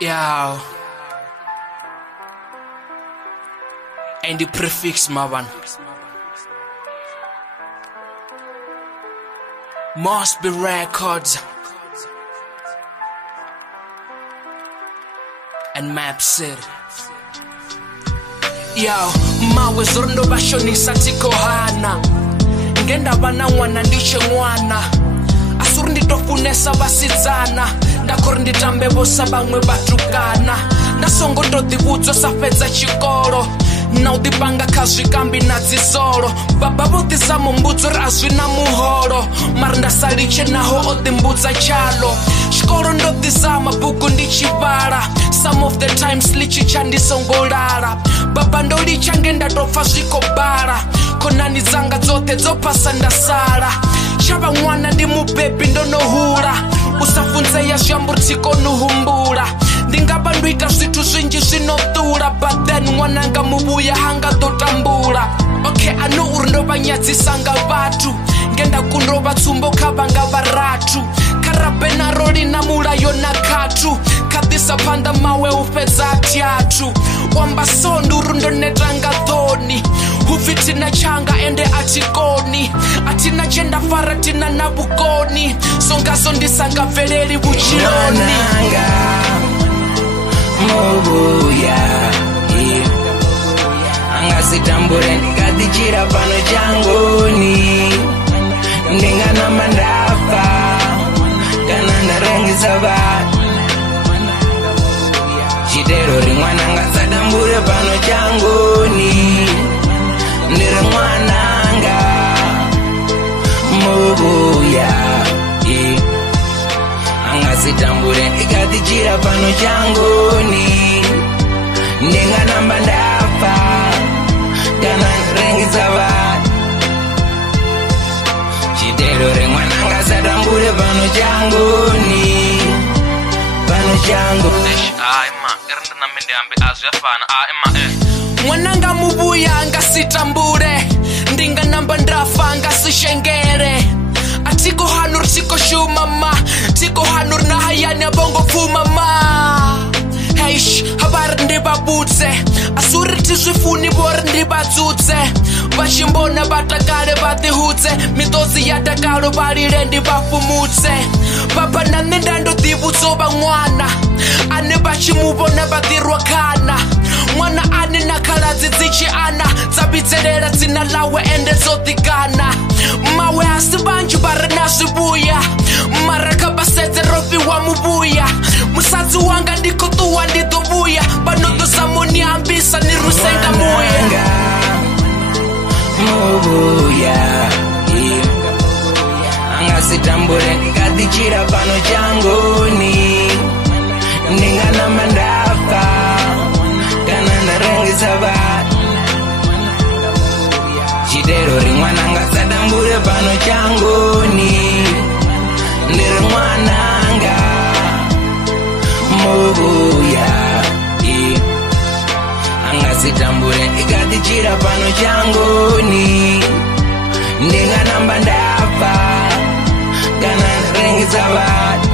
Yo. And the prefix mavan. Must be records and map city. Yo, mawe zorundo bashonisa tiko hana. Ngenda bana mwana ndiche mwana. Asuri nditofunesa basizana. Ndakori nditambe bosa bamwe batukana. Ndasongo ndodivudzo safedza chikolo. Na udipanga kazvikambi na dzisolo. Baba vodisa mumbudzo razvina muholo. Mari ndasaliche naho odimbudza chalo. Chikolo ndodisa mabhuku ndichibala. Some of the times lichichandisongolala. Baba ndolicha ngenda tofa zvikobala. Konani dzanga dzote dzopasa ndasala. Chava mwana ndi mubebi ndonohula. Usafunzeya zvambudziko nuhumbula. Ndingaba ndoita zvithu zvinji zvinodhura. But then mwananga mubuya hanga dotambula. Okay, I know uri ndovanyadzisa nga vatu. Ngenda kundova tsumbo kavanga varatu. Karabena roli na mulayo na katu. Kadisa panda mawe ufedza atyatu. Wamba sondu uri ndonetanga thoni. Hufitina changa ende atikoni. Atina chenda fara tina nabukoni. Songazo ndisanga veleli buchiloni. Mubuya angasitambure ndikatichira pano changoni. Ndingana mandafa kana ndarengisa vanhu. Chitero rimwana ngasadambure pano changoni. Ndiri mwananga mubuya angasitambure ndikatichira pano changoni. Ndinganamba ndafa kana ndarengisa vanhu. Chitero rimwana ngasadambure pano changoni. Pano changoni. Mwananga mubuya ngasitambure. Ndinganamba ndafa ngasishengere. Atiko hanur tiko shumama. Tiko hanur na hayani abongo fumama. Heish, habari ndibabutse. Asuri tizvifuni bori ndibadzutse. Vachimbona batakale vatihutse. Mitozi yatakalo valile ndibafumutse. Baba nane ndandodivutsoba mwana. Ane vachimuvona vatirwa kana. Mwana ane nakhaladzi dzichiana. Dzabitselela dzina lawe ende dzotikana. Mawe asi vanji vari na zvibuya. Maraka basedze rofiwa mubuya. Musadzi wanga ndikotuwa ndidovuya. Panodozamoni ambisa nirusenga muya. Mubuya angasitambure ndikatichira pano changoni. Ndinganamba ndafa kana ndarengisa vanhu. Chitero rimwana ngasadambure pano changoni. Ndiri mwananga mubuya angasitambure ndikatichira pano changoni. Ndinganamba ndafa kana ndarengisa vanhu.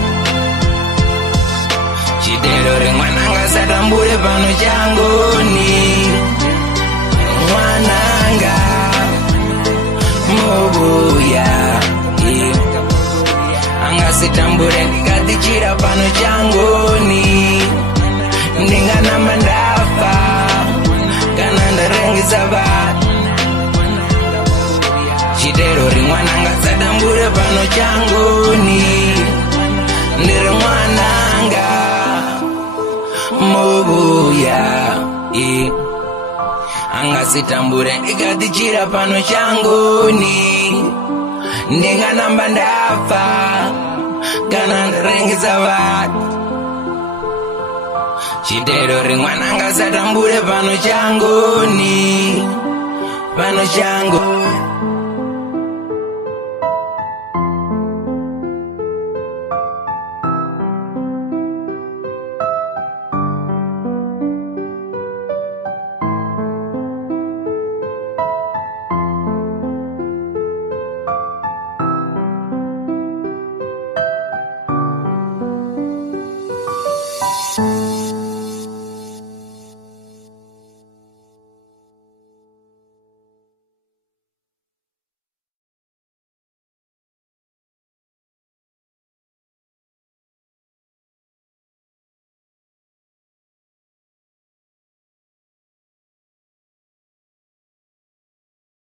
Chitero rimwana ngasadambure pano changoni. Mwananga mubuya angasitambure ndikatichira pano changoni. Ndinganamba ndafa kana ndarengisa vanhu. Chitero rimwana ngasadambure pano changoni. Ndiri mwananga mubuya angasitambure ndikatichira pano changoni. Ndinganamba ndafa kana ndarengisa vanhu. Chitero rimwana ngasadambure pano changoni. Pano changoni.